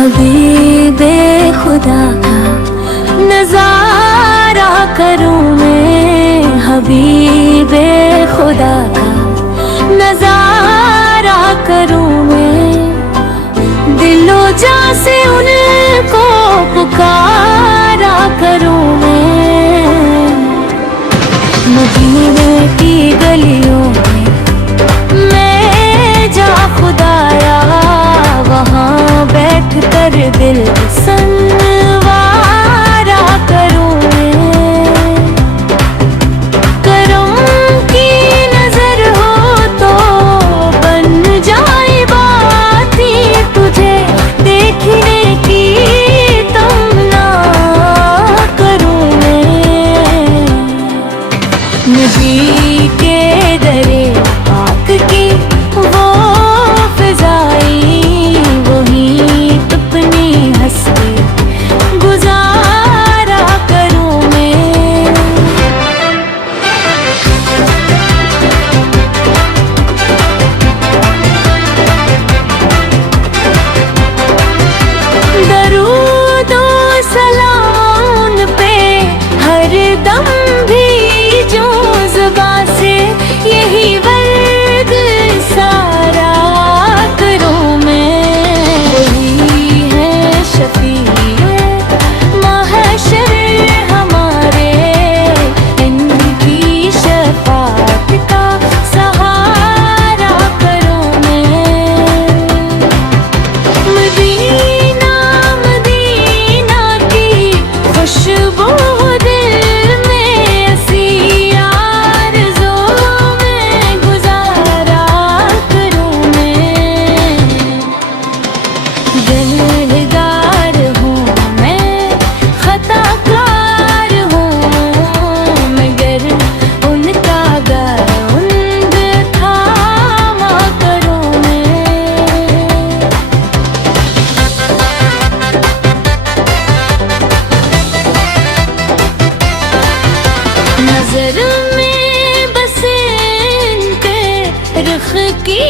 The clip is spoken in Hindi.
हबीबे खुदा का नजारा करूं मैं, हबीबे खुदा का नजारा करूं मैं। दिलो जा से उनको पुकारा करूं मैं। मदीने की गलियों में मैं जा खुदाया, वहाँ बैठ कर दिल संवारा करूं मैं। करम की नजर हो तो बन जाए बाती, तुझे देखने की तमन्ना करूं मैं। नबी के दरे पाक की वो फिजाई, वही अपनी हंसी गुजारा करूं मैं। दरूद और सलाम पे हर दम भी जो ज़ुबान से यही वर्द सारा करूं मैं। वही है शफीए महशर हमारे, इनकी शफाअत का सहारा करूं मैं। मदीना मदीना की खुशबू दिल में ऐसी आरज़ू में गुजारा करूं मैं। गुनहगार हूँ मैं, खताकार हूँ मगर उनका गौंद थामा करूं मैं। नजर में बसे इनके रुख की